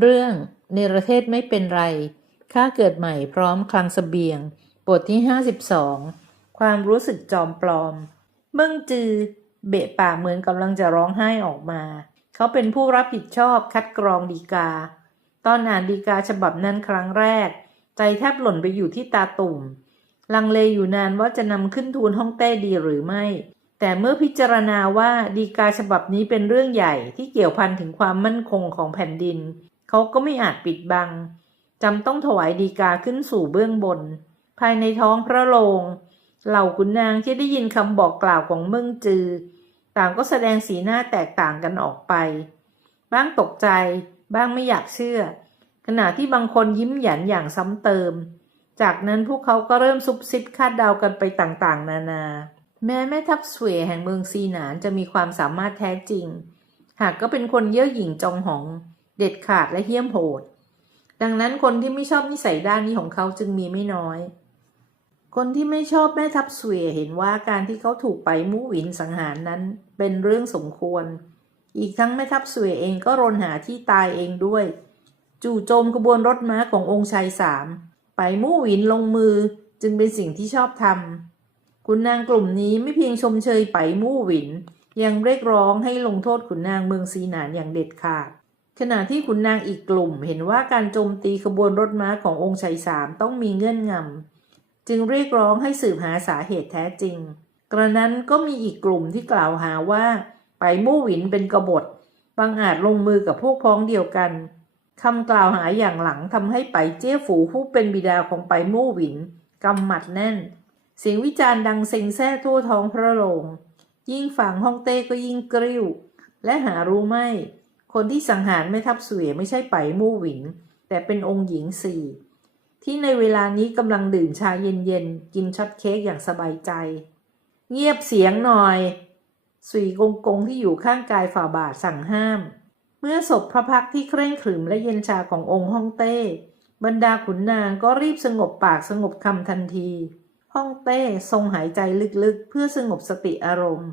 เรื่องเนรเทศไม่เป็นไรข้าเกิดใหม่พร้อมคลังเสบียง บทที่ 52 ความรู้สึกจอมปลอม เบิ้งจือ เบะปากเหมือนกำลังจะร้องไห้ออกมา เขาเป็นผู้รับผิดชอบคัดกรองดีกา ตอนอ่านดีกาฉบับนั้นครั้งแรก ใจแทบหล่นไปอยู่ที่ตาตุ่ม ลังเลอยู่นานว่าจะนำขึ้นทูลห้องเต้ดีหรือไม่ แต่เมื่อพิจารณาว่าดีกาฉบับนี้เป็นเรื่องใหญ่ที่เกี่ยวพันถึงความมั่นคงของแผ่นดิน เขาก็ไม่อาจปิดบังจำต้องถวายดีกาขึ้นสู่เบื้องบน ภายในท้องพระโรงเหล่าขุนนางที่ได้ยินคำบอกกล่าวของเมืองจือ ต่างก็แสดงสีหน้าแตกต่างกันออกไป บ้างตกใจ บ้างไม่อยากเชื่อ ขณะที่บางคนยิ้มหยันอย่างซ้ำเติม จากนั้นพวกเขาก็เริ่มซุบซิบคาดเดากันไปต่างๆ นานา แม้แม่ทัพสวยแห่งเมืองซีหนานจะมีความสามารถแท้จริง หากก็เป็นคนเย่อหยิ่งจองหอง เด็ดขาดและเหี้ยมโหด ดังนั้นคนที่ไม่ชอบนิสัยด้านนี้ของเขาจึงมีไม่น้อย คนที่ไม่ชอบแม่ทัพสเวยเห็นว่าการที่เขาถูกไปมู่หวินสังหารนั้นเป็นเรื่องสมควร อีกทั้งแม่ทัพสเวยเองก็รนหาที่ตายเองด้วย จู่โจมขบวนรถม้าขององค์ชายสามไปมู่หวินลงมือจึงเป็นสิ่งที่ชอบทำขุนนางกลุ่มนี้ไม่เพียงชมเชยไปมู่หวิน ยังเรียกร้องให้ลงโทษขุนนางเมืองซีหนานอย่างเด็ดขาด ขณะที่ขุนนางอีกกลุ่มเห็นว่าการโจมตีขบวนรถม้าขององค์ชัยสามต้องมีเงื่อนงำจึงเรียกร้องให้สืบหาสาเหตุแท้จริง กระนั้นก็มีอีกกลุ่มที่กล่าวหาว่าไปมู่หวินเป็นกบฏบางอาจลงมือกับพวกพ้องเดียวกันคำกล่าวหาอย่างหลังทำให้ไปเจี้ยฝูผู้เป็นบิดาของไปมู่หวินกำหมัดแน่น เสียงวิจารณ์ดังเซ็งแซ่ทั่วท้องพระโรงยิ่งฝั่งฮ่องเต้ก็ยิ่งกริ้ว และหารู้ไม่ คนที่สังหารไม่ทับเสวยไม่ใช่ไปมู่หวิน แต่เป็นองค์หญิงสี่ที่ในเวลานี้กำลังดื่มชาเย็นๆ กินช็อตเค้กอย่างสบายใจ เงียบเสียงหน่อยสุยกงกงที่อยู่ข้างกายฝ่าบาทสั่งห้าม เมื่อศพพระพักที่เคร่งขรึมและเย็นชาขององค์ฮ่องเต้ บรรดาขุนนางก็รีบสงบปากสงบคำทันที ฮ่องเต้ทรงหายใจลึกๆ เพื่อสงบสติอารมณ์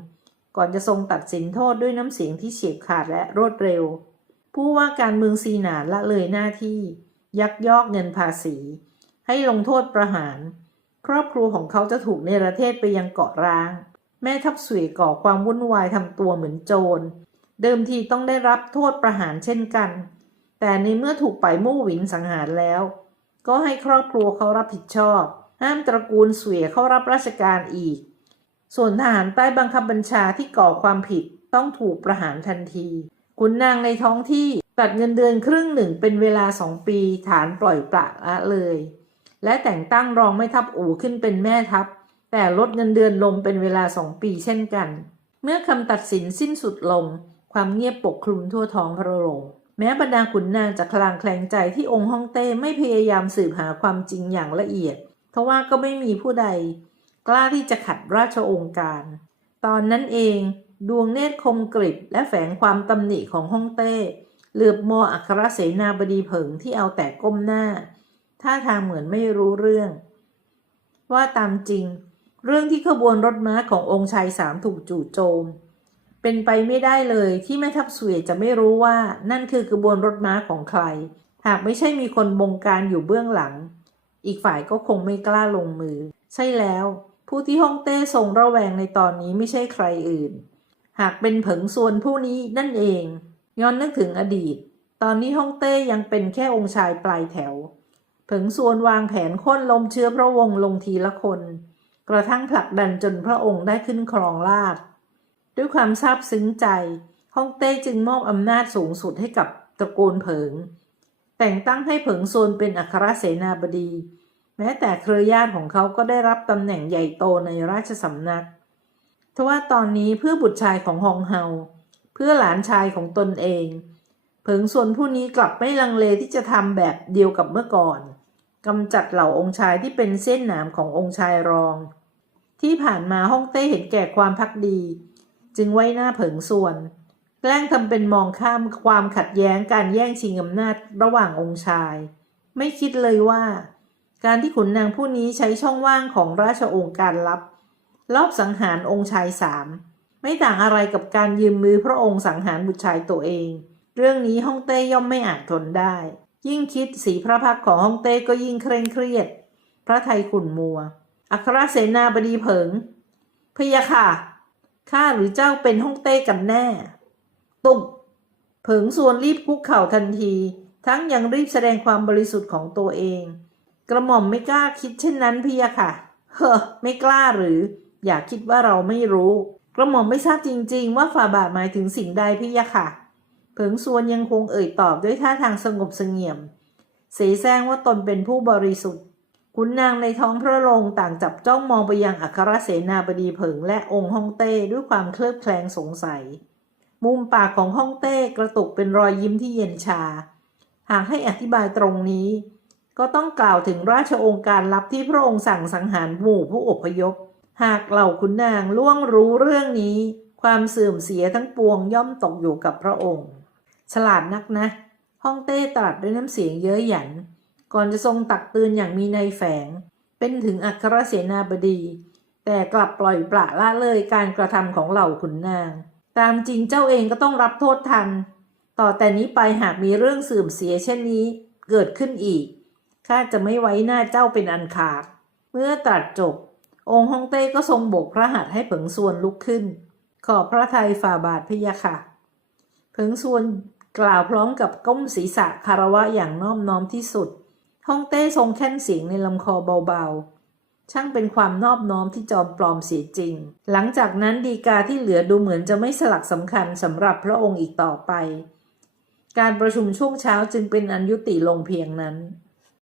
ก่อนจะทรงตัดสินโทษด้วยน้ำเสียงที่เฉียบขาดและรวดเร็ว ผู้ว่าการเมืองซีหนานละเลยหน้าที่ ยักยอกเงินภาษี ให้ลงโทษประหาร ครอบครัวของเขาจะถูกเนรเทศไปยังเกาะร้าง แม่ทัพสวยก่อความวุ่นวายทำตัวเหมือนโจร เดิมทีต้องได้รับโทษประหารเช่นกัน แต่ในเมื่อถูกไปมู่หวินสังหารแล้ว ก็ให้ครอบครัวเขารับผิดชอบ ห้ามตระกูลเสวยเข้ารับราชการอีก ส่วนทหารใต้บังคับบัญชาที่ก่อความผิดต้องถูกประหารทันทีขุนนางในท้องที่ตัดเงินเดือนครึ่งหนึ่งเป็นเวลาสองปีฐานปล่อยปละละเลย และแต่งตั้งรองไม่ทัพอู่ขึ้นเป็นแม่ทัพ แต่ลดเงินเดือนลงเป็นเวลาสองปีเช่นกัน เมื่อคำตัดสินสิ้นสุดลง ความเงียบปกคลุมทั่วท้องพระโรงแม้บรรดาขุนนางจะคลางแคลงใจที่องค์ฮ่องเต้ไม่พยายามสืบหาความจริงอย่างละเอียดทว่าก็ไม่มีผู้ใด กล้าที่จะขัดราชองค์การ ตอนนั้นเองดวงเนตรคมกริบและแฝงความตำหนิของฮ่องเต้ เหลือบมออัครเสนาบดีเผิงที่เอาแต่ก้มหน้า ท่าทางเหมือนไม่รู้เรื่อง ว่าตามจริง เรื่องที่ขบวนรถม้าขององค์ชายสามถูกจู่โจม เป็นไปไม่ได้เลยที่แม่ทัพสวยจะไม่รู้ว่านั่นคือกระบวนรถม้าของใคร หากไม่ใช่มีคนบงการอยู่เบื้องหลัง อีกฝ่ายก็คงไม่กล้าลงมือ ใช่แล้ว ผู้ที่ฮ่องเต้ทรงระแวงในตอนนี้ไม่ใช่ใครอื่น หากเป็นเผิงส่วนผู้นี้นั่นเอง ย้อนนึกถึงอดีต ตอนนี้ฮ่องเต้ยังเป็นแค่องค์ชายปลายแถว เผิงส่วนวางแผนค้นลมเชื้อพระวงศ์ลงทีละคน กระทั่งผลักดันจนพระองค์ได้ขึ้นครองราชด้วยความซาบซึ้งใจฮ่องเต้จึงมอบอำนาจสูงสุดให้กับตระกูลเผิง แต่งตั้งให้เผิงโซนเป็นอัครเสนาบดี แม้แต่เครือญาติของเขาก็ได้รับตำแหน่งใหญ่โตในราชสำนักทว่าตอนนี้เพื่อบุตรชายของฮองเฮา เพื่อหลานชายของตนเอง เผิงโซนผู้นี้กลับไม่ลังเลที่จะทำแบบเดียวกับเมื่อก่อนกำจัดเหล่าองค์ชายที่เป็นเส้นหนามขององค์ชายรอง ที่ผ่านมาฮ่องเต้เห็นแก่ความพักดี จึงไว้หน้าเผิงส่วน แกล้งทำเป็นมองข้ามความขัดแย้งการแย่งชิงอำนาจระหว่างองค์ชาย ไม่คิดเลยว่า การที่ขุนนางผู้นี้ใช้ช่องว่างของราชองค์การลับ ลอบสังหารองค์ชายสามไม่ต่างอะไรกับการยืมมือพระองค์สังหารบุตรชายตัวเอง เรื่องนี้ฮ่องเต้ย่อมไม่อาจทนได้ ยิ่งคิดสีพระพักของฮ่องเต้ก็ยิ่งเคร่งเครียด พระไทยขุนมัว อัครเสนาบดีเผิงพยะค่ะข้าหรือเจ้าเป็นฮ่องเต้กันแน่ ตุกเผิงส่วนรีบคุกเข่าทันที ทั้งยังรีบแสดงความบริสุทธิ์ของตัวเอง กระหม่อมไม่กล้าคิดเช่นนั้นพะยะค่ะ เฮ้อไม่กล้าหรือ อยากคิดว่าเราไม่รู้ กระหม่อมไม่ทราบจริง ๆ ว่าฝ่าบาทหมายถึงสิ่งใดพะยะค่ะ เผิงส่วนยังคงเอ่ยตอบด้วยท่าทางสงบเสงี่ยม เสแสร้งว่าตนเป็นผู้บริสุทธิ์ขุนนางในท้องพระโรงต่างจับจ้องมองไปยังอัครเสนาบดีเผิงและองค์ฮ่องเต้ด้วยความเคลือบแคลงสงสัย มุมปากของฮ่องเต้กระตุกเป็นรอยยิ้มที่เย็นชา หากให้อธิบายตรงนี้ ก็ต้องกล่าวถึงราชองค์การลับที่พระองค์สั่งสังหารหมู่ผู้อพยพ หากเหล่าขุนนางล่วงรู้เรื่องนี้ ความเสื่อมเสียทั้งปวงย่อมตกอยู่กับพระองค์ ฉลาดนักนะฮ่องเต้ตรัสด้วยน้ำเสียงเย้ยหยัน ก่อนจะทรงตักเตือนอย่างมีในแฝง เป็นถึงอัครเสนาบดี แต่กลับปล่อยปละละเลยการกระทำของเหล่าขุนนาง ตามจริงเจ้าเองก็ต้องรับโทษทัน ต่อแต่นี้ไปหากมีเรื่องเสื่อมเสียเช่นนี้เกิดขึ้นอีก ข้าจะไม่ไว้หน้าเจ้าเป็นอันขาด เมื่อตรัสจบ องค์ฮ่องเต้ก็ทรงโบกพระหัตถ์ให้เผิงส่วนลุกขึ้น ขอบพระทัยฝ่าบาทพยะค่ะเผิงส่วนกล่าวพร้อมกับก้มศีรษะคารวะอย่างน้อมน้อมที่สุด ฮ่องเต้ทรงแค่นเสียงในลำคอเบาๆ ช่างเป็นความนอบน้อมที่จอมปลอมเสียจริง หลังจากนั้นดีกาที่เหลือดูเหมือนจะไม่สลักสำคัญสำหรับพระองค์อีกต่อไป การประชุมช่วงเช้าจึงเป็นอันยุติลงเพียงนั้น